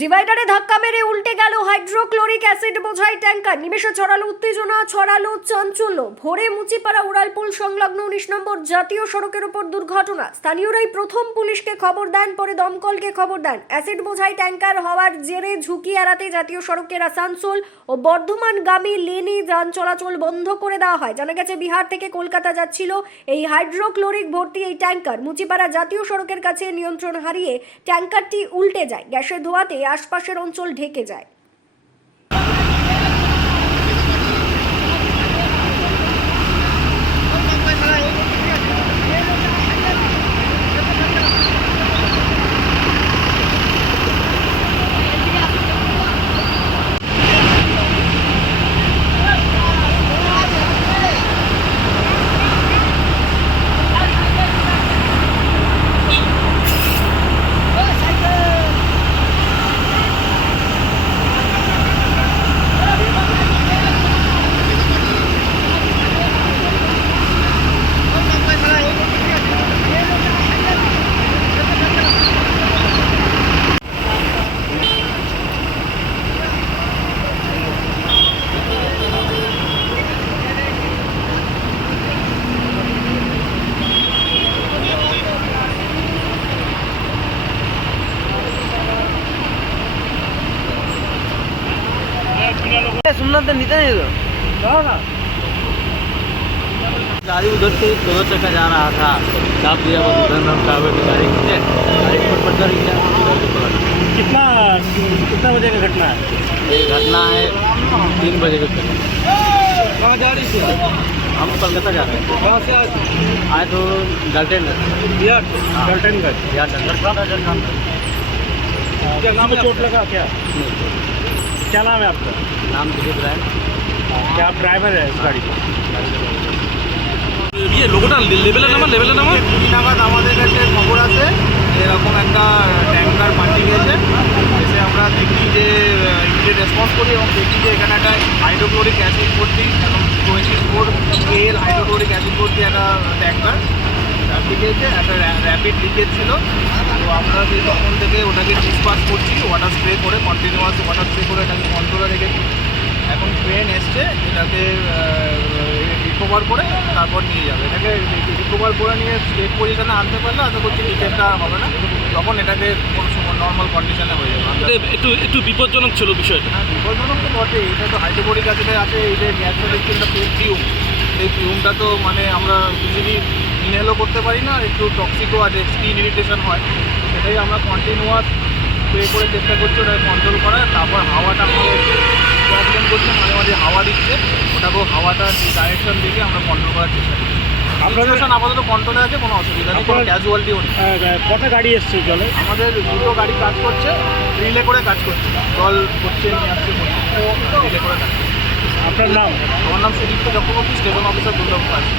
ডিভাইডারে ধাক্কা মেরে উল্টে গেল হাইড্রোক্লোরিক অ্যাসিড বোঝাই ট্যাঙ্কার নিমেষে ছড়ালো উত্তেজনা, ছড়ালো চাঞ্চল্য। ভোরে মুচিপাড়া, উড়ালপুল সংলগ্ন উনিশ নম্বর জাতীয় সড়কের উপর দুর্ঘটনা। স্থানীয়রাই প্রথম পুলিশকে খবর দেন, পরে দমকলকে খবর দেন। অ্যাসিড বোঝাই ট্যাঙ্কার হওয়ার জেরে ঝুঁকি এড়াতে জাতীয় সড়কের আসানসোল ও বর্ধমানগামী লেনে যান চলাচল বন্ধ করে দেওয়া হয়। জানা গেছে, বিহার থেকে কলকাতা যাচ্ছিল এই হাইড্রোক্লোরিক ভর্তি এই ট্যাঙ্কার মুচিপাড়া জাতীয় সড়কের কাছে নিয়ন্ত্রণ হারিয়ে ট্যাঙ্কারটি উল্টে যায়। গ্যাসের ধোঁয়াতে আশপাশের অঞ্চল ঢেকে যায়। सुनना तो नीचे नहीं तो गाड़ी उधर से दोनों चक्का जा रहा था। चाप दिया बस उधर नाम चाप है गाड़ी खींचे। कितना कितना बजे का घटना है? ये घटना है तीन बजे के कहाँ जा रही थी? हम कलकत्ता जा रहे हैं। कहाँ से आज आए तो डलटेन बिहार गलटनगंज या क्या नाम में चोट लगा क्या? क्या नाम है आपका नाम दिलीप राय क्या आप ड्राइवर है इस गाड़ी का ইয়ে লোকটা লেভেলে নামা লেভেলে নামা কুড়ি নাগাদ আমাদের কাছে খবর আছে এরকম একটা ট্যাঙ্কার পাল্টে গেছে এসে আমরা দেখি যে ইমিডিয়েট রেসপন্স করি এবং দেখি যে এখানে একটা হাইড্রোক্লোরিক অ্যাসিড ভর্তি এবং twenty four L hydrochloric acid ভর্তি একটা ট্যাঙ্কার লিকেছে একটা র্যাপিড লিকেজ ছিল। তো আমরা সেই তখন থেকে ওটাকে ডিসপাস করছি ওয়াটার স্প্রে করে কন্টিনিউয়াস ওয়াটার স্প্রে করে এটাকে কন্ট্রোলে রেখেছি এখন ট্রেন এসছে এটাকে রিকভার করে তারপর নিয়ে যাবে। এটাকে রিকভার করে নিয়ে স্টেট পজিশনে আনতে পারলে আশা করছি লিকেজটা হবে না। তখন এটাকে কোনো সময় নর্মাল কন্ডিশনে হয়ে যাবে। আমরা- একটু একটু বিপজ্জনক ছিল বিষয়টা। হ্যাঁ বিপজ্জনক তো বটেই। এটা তো হাইড্রোবোরিক অ্যাসিডে আছে এই যে একটা ফিউম এই ফিউমটা তো মানে আমরা ইজিলি ইনহেলও করতে পারি না একটু টক্সিকও আছে স্কিন ইরিটেশন হয়। সেটাই আমরা কন্টিনিউয়াস স্প্রে করে চেষ্টা করছি ওটাকে কন্ট্রোল করার তারপর হাওয়াটা আমাদের প্রবলেম করছে মাঝে মাঝে হাওয়া দিচ্ছে ওটাকেও হাওয়াটা ডাইরেকশন দেখে আমরা কন্ট্রোল করার চেষ্টা করছি। সিচুয়েশন আপাতত কন্ট্রোলে আছে কোনো অসুবিধা নেই কোনো ক্যাজুয়ালিটিও নেই। কটা গাড়ি এসছে জলে? আমাদের দুটো গাড়ি কাজ করছে রিলে করে কাজ করছে। জল করছে নিয়ে আসছে রিলে করে কাজ করছে। আপনার নাম? আমার নাম সুদীপ্ত চক্রবর্তী স্টেশন অফিসার দুর্গাপুর আছে